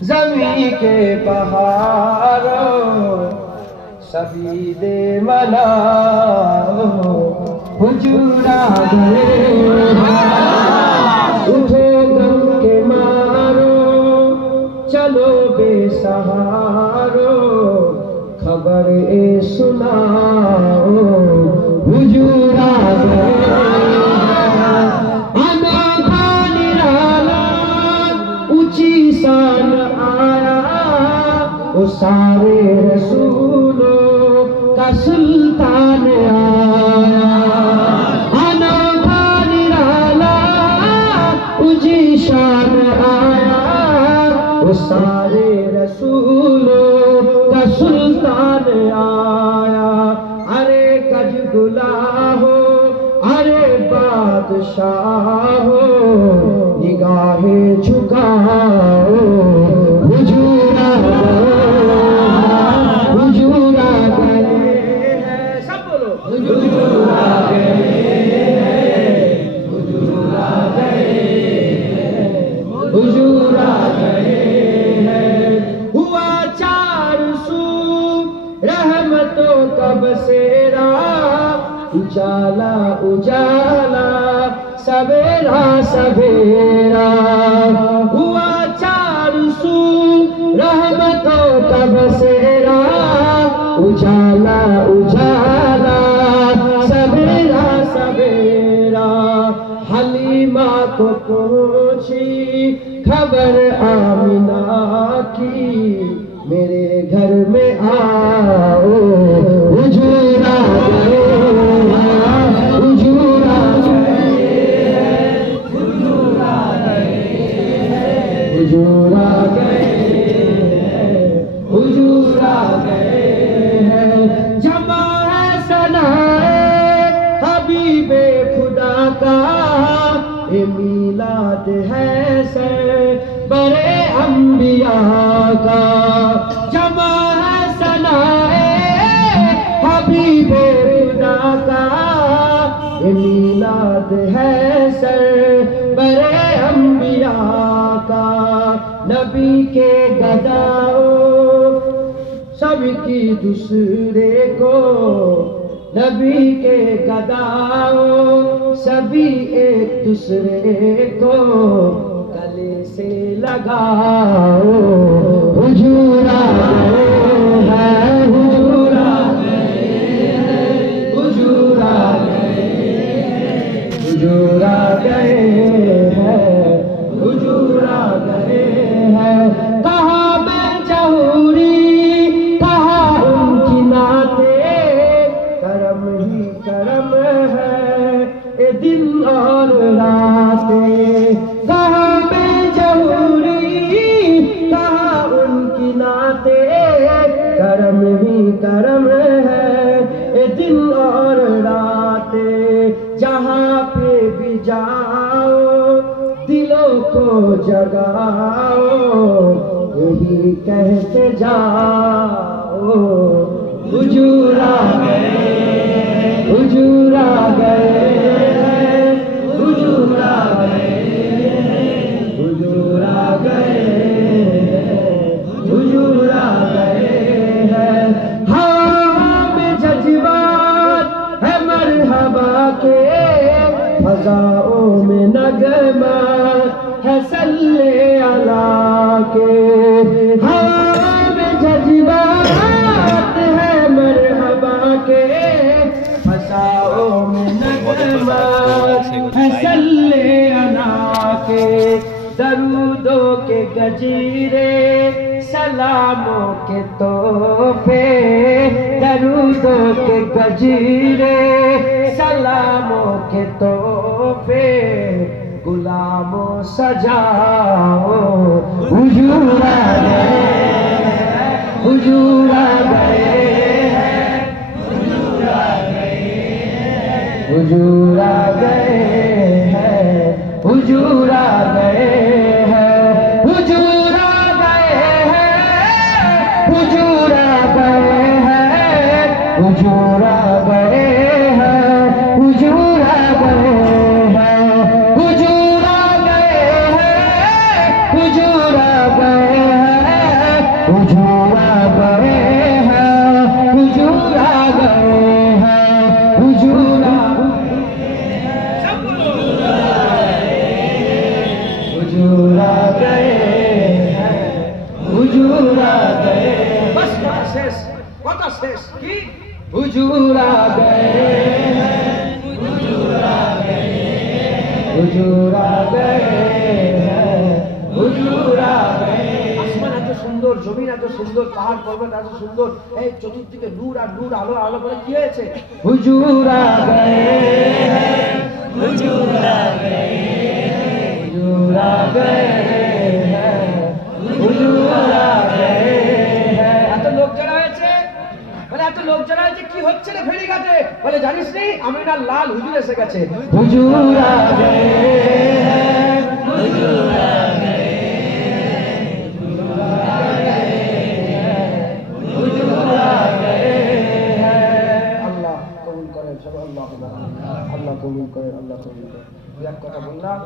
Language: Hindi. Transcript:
ज़मीं के पहाड़ों सभी दे मनाओ, हुजूर आ गए उठो गम के मारो, चलो बेसहारो खबर ए सुनाओ, हुजूर आ गए। अनोखा निराला ऊंची शान आया, वो सारे रसूलों का सुल्तान आया। अनोखा निराला ऊंची शान आया, वो सारे रसूलों का सुल्तान आया। अरे गजगुला हो, अरे बादशाह हो, निगाहें झुकाओ, हुजूर आ गए, हुजूर आ गए हैं। सब बोलो हुजूर आ गए हैं, हुजूर आ गए हैं, हुजूर आ गए हैं। हुआ चार सू रहमतों का बसेरा, उजाला उजाला सवेरा सवेरा। हुआ चार सू रहमतों का बसेरा, उजाला उजाला सवेरा सवेरा। हलीमा को पूछी खबर आमिना की, मेरे घर में आओ, हुजूर आ गए, हुजूर आ गए, हुजूर आ गए, हुजूर आ गए, हुजूर आ गए हैं। जमा है सनाए हबीबे खुदा का, ये मीलाद है सर बरे अंबिया का। जमा है सनाए हबीबे खुदा का, ये मीलाद है सर बरे अंबिया का। नबी के गदाओ सबकी दूसरे को, नबी के गदाओ सभी एक दूसरे को गले से लगाओ, हुजूर आ गए हैं, हुजूर आ गए हैं, हुजूर आ गए हैं, हुजूर आ गए हैं, हुजूर आ गए हैं। कहा मैं जहूरी, कहा उनकी नाते, करम ही करम है ये दिन और रातें। कहा मैं जहूरी, कहा उनकी नाते, करम ही करम है ये दिन और रातें। जहाँ पे भी जाओ दिलों को जगाओ, यही कहते जाओ, हुजूर आ गए, हुजूर आ गए, हुजूर आ गए, हुजूर आ गए, हुजूर आ गए हैं। हवा में जज्बात है मरहबा के, फज़ाओं में नगमा है सल्ले अला के। हवा में जज्बात है मरहबा के, फज़ाओं में नगमा है सल्ले अला के। दरूदों के गजीरे सलामों के तोहफे, दरूदों के गजीरे सलामों के तोहफे, गुलामों सजाओ, हुजूर आ गए, हुजूर आ गए हैं, हुजूर आ गए हैं, हुजूर आ गए हैं, हुजूर आ गए हैं, हुजूर आ गए हैं, हुजूर आ गए हैं, हुजूर आ गए हैं, हुजूर आ गए हैं, हुजूर आ गए हैं, हुजूर आ गए हैं। हुजूर आ गए हैं, हुजूर आ गए हैं। बस কথা শেষ, কথা শেষ। কি हुजूर आ गए हैं, हुजूर आ गए हैं, हुजूर आ गए हैं, हुजूर आ गए हैं। আসমান এত সুন্দর, জমিন এত সুন্দর, পাহাড় পর্বত এত সুন্দর, এই চতুর্দিকে নূর আর নূর, আলো আলো করে কি হয়েছে? हुजूर आ गए हैं, हुजूर आ गए हैं, हुजूर आ गए हैं, हुजूर आ गए हैं। এত লোক যারা হয়েছে, মানে এত লোক যারা হয়েছে, কি হচ্ছে রে ফেরিঘাটে? বলে জানিস নি আমিনার লাল হুজুর এসে গেছে। हुजूर आ गए हैं, हुजूर आ गए हैं, हुजूर आ गए हैं, हुजूर आ गए हैं। আল্লাহ কবুল করেন, সবাই আল্লাহ আল্লাহ কবুল করেন, আল্লাহ কবুল করেন। দু এক কথা বললাম।